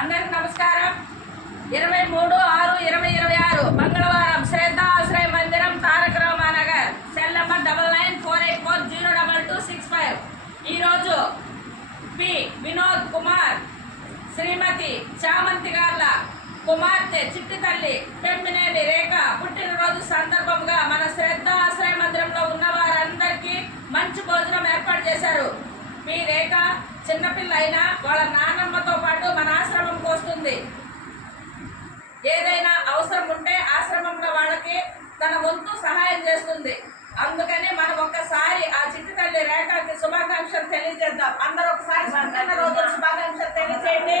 అందరికి నమస్కారం. 23/6/2026 మంగళవారం శ్రద్ధాశ్రయ మందిరం తారక రామానగర్ సెల్ నంబర్ 9948402265. ఈరోజు పి వినోద్ కుమార్ శ్రీమతి చామంతి గార్ల కుమార్తె చిట్టి తల్లి పెమ్మినేని రేఖ పుట్టినరోజు సందర్భంగా మన శ్రద్ధాశ్రయ మందిరంలో ఉన్న వారందరికీ మంచి భోజనం ఏర్పాటు చేశారు. మీ రేఖ చిన్నపిల్ల అయినా వాళ్ళ నాన్నమ్మతో పాటు మన ఆశ్రమంకి వస్తుంది. ఏదైనా అవసరం ఉంటే ఆశ్రమంలో వాళ్ళకి తన వంతు సహాయం చేస్తుంది. అందుకని మనం ఒక్కసారి ఆ చిట్టి తల్లి రేఖకి శుభాకాంక్షలు తెలియజేద్దాం. అందరూ ఒకసారి పుట్టినరోజు శుభాకాంక్షలు తెలియజేయండి.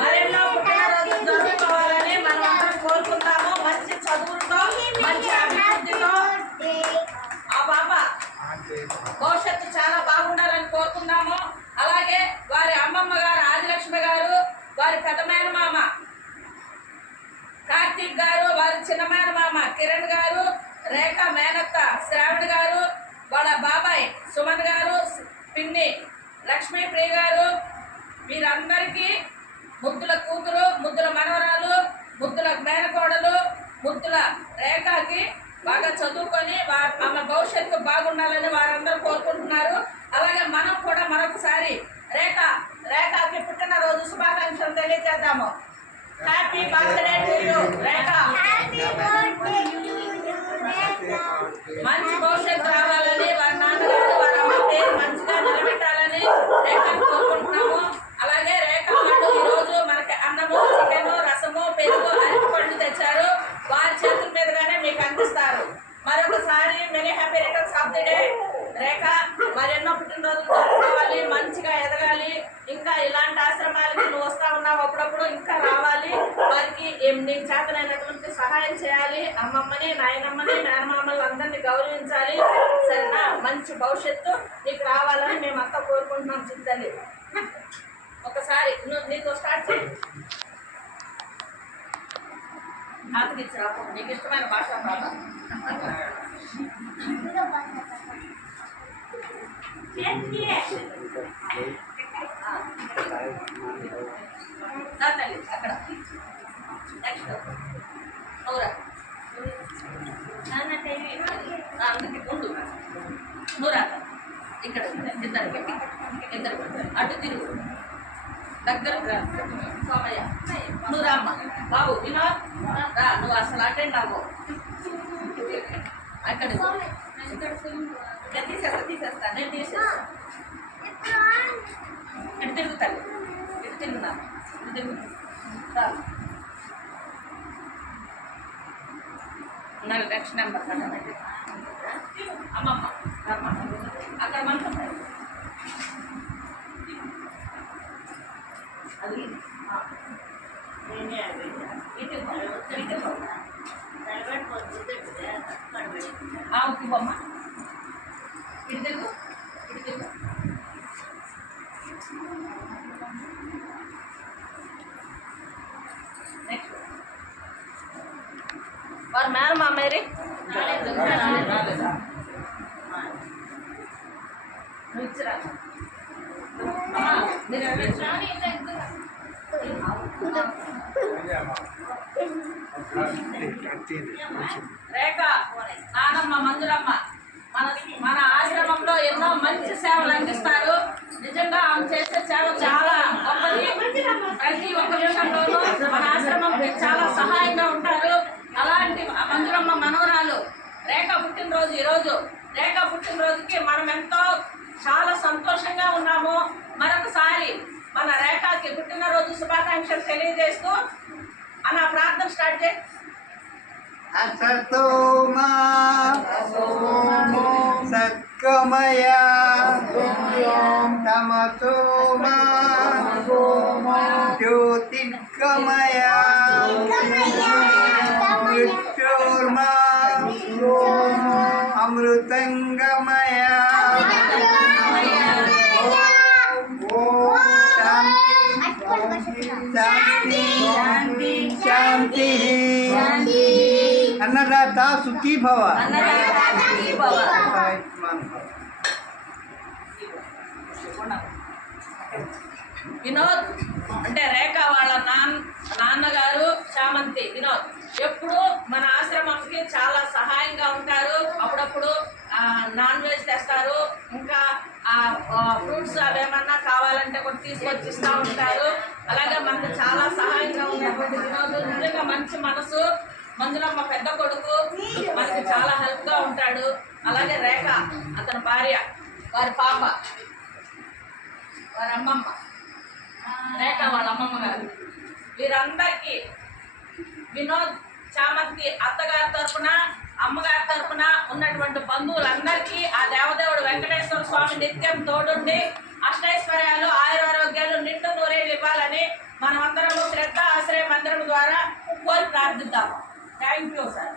మరెన్నో పుట్టినరోజు జరుపుకోవాలని మనం అందరం కోరుకుంటాము. మంచి చదువులతో మంచి అభివృద్ధితో ఆ పాప భవిష్యత్తు చాలా బాగుండాలని కోరుకుందాము. అలాగే వారి అమ్మమ్మ గారు ఆదిలక్ష్మి గారు, వారి పెద్ద మేనమామ కార్తీక్ గారు, వారి చిన్న మేనమామ కిరణ్ గారు, రేఖ మేనత్త శ్రావణి గారు, వాళ్ళ బాబాయ్ సుమన్ గారు, పిన్ని లక్ష్మీప్రియ గారు, వీరందరికీ ముద్దుల కూతురు, ముద్దుల మనవరాలు, ముద్దుల మేనకోడలు, ముద్దుల రేఖకి బాగా చదువుకొని ఆమె భవిష్యత్తు బాగుండాలని వారందరూ కోరుకుంటున్నారు. అలాగే మనం కూడా మరొకసారి రేఖకి పుట్టినరోజు శుభాకాంక్షలు తెలియజేద్దాము. హ్యాపీ బర్త్డే టు యూ రేఖ. మంచి భవిష్యత్తు రావాలని వారి నాన్నగారు వారి అమ్మ పేరు మంచిగా నిలబెట్టాలని రేఖను కోరుకుంటున్నాము. అలాగే రేఖ వాళ్ళు ఈరోజు మనకి అన్నము, చికెను, రసము, పెరుగు, అరటిపండు తెచ్చారు. వారి చేతుల మీదుగానే మీకు అందిస్తారు. మరొకసారి many happy returns of the day Rekha. మరెన్నో పుట్టినరోజులు జరుపుకోవాలి, మంచిగా ఎదగాలి. ఇంకా ఇలాంటి ఆశ్రమాలకి నువ్వు వస్తా ఉన్నావు, అప్పుడప్పుడు ఇంకా రావాలి. వారికి నీకు చేతనైనటువంటి సహాయం చేయాలి. అమ్మమ్మని, నాయనమ్మని, మేనమామలు అందరినీ గౌరవించాలి. సరేనా? మంచి భవిష్యత్తు నీకు రావాలని మేమంతా కోరుకుంటున్నాం. చిత్తల్లి ఒకసారి నీతో స్టార్ట్ చేయి. ఆతకిచ్చిరా నీకు ఇష్టమైన భాష బాబా. తల్లి అక్కడ నెక్స్ట్ అవురా అందుకే ఉండు నువ్వురా ఇక్కడ ఇద్దరు అటు తిరుగు దగ్గర సోమయ్య నువ్వు రామ్మ. బాబు వినోద్ రా, నువ్వు అసలు అటెండ్ అవ్వు. అక్కడ తీసేస్తా నేను తీసేస్తా. ఇటు తిరుగుతాను, ఇటు తిరుగునా, ఇటు తిరుగు నాకు నెక్స్ట్ నెంబర్ అమ్మమ్మ అక్కడ మంచం అది ఓకే బొమ్మ ఇటు తిరుగు, ఇటు తిరుగు. నెక్స్ట్ వారు మేనమా మేరీ నువ్వు ఇచ్చిరా రేఖ నానమ్మ మంజులమ్మ మన ఆశ్రమంలో ఎన్నో మంచి సేవలు అందిస్తారు. నిజంగా ఆమె చేసే సేవ చాలా గొప్పది. ప్రతి ఒక్క విషయంలోనూ మన ఆశ్రమంకి చాలా సహాయంగా ఉంటారు. అలాంటి మంజులమ్మ మనవరాలు రేఖ పుట్టినరోజు ఈరోజు. రేఖ పుట్టినరోజుకి మనం ఎంతో చాలా సంతోషంగా ఉన్నాము. మరొకసారి మన రేఖకి పుట్టినరోజు శుభాకాంక్షలు తెలియజేస్తూ అన్న ప్రార్థన స్టార్ట్ చేయి. అసతోమా సత్కమయ తమసోమా జ్యోతిర్గమయ మృత్యోర్మా అమృతంగమయ. శాంతి శాంతి శాంతి అన్నదాత సుఖీ భవ అన్నదాత సుఖీ భవ. ఆయుష్మాన్ భవ. వినోద్ అంటే రేఖ వాళ్ళ నాన్నగారు చామంతి వినోద్ ఎప్పుడు మన ఆశ్రమంకి చాలా సహాయంగా ఉంటారు. అప్పుడప్పుడు నాన్ వెజ్ తెస్తారు, ఇంకా ఫ్రూట్స్ అవేమన్నా కావాలంటే కూడా తీసుకొచ్చి ఇస్తూ ఉంటారు. అలాగే మనకు చాలా సహాయంగా ఉన్నటువంటి వినోద్ నిజంగా మంచి మనసు. మంజులమ్మ పెద్ద కొడుకు మనకి చాలా హెల్ప్గా ఉంటాడు. అలాగే రేఖ అతని భార్య, వారి పాప, వారి అమ్మమ్మ, రేఖ వాళ్ళ అమ్మమ్మ గారు, వీరందరికీ వినోద్ చామంతి అత్తగారి తరఫున అమ్మగారి తరఫున ఉన్నటువంటి బంధువులందరికీ ఆ దేవదేవుడు వెంకటేశ్వర స్వామి నిత్యం తోడుండి అష్టైశ్వర్యాలు ఆయురారోగ్యాలు నిండు నూరేళ్ళు ఇవ్వాలని మనమందరము శ్రద్ధ ఆశ్రయ మందిరం ద్వారా కోరి ప్రార్థిద్దాము. Thank you sir.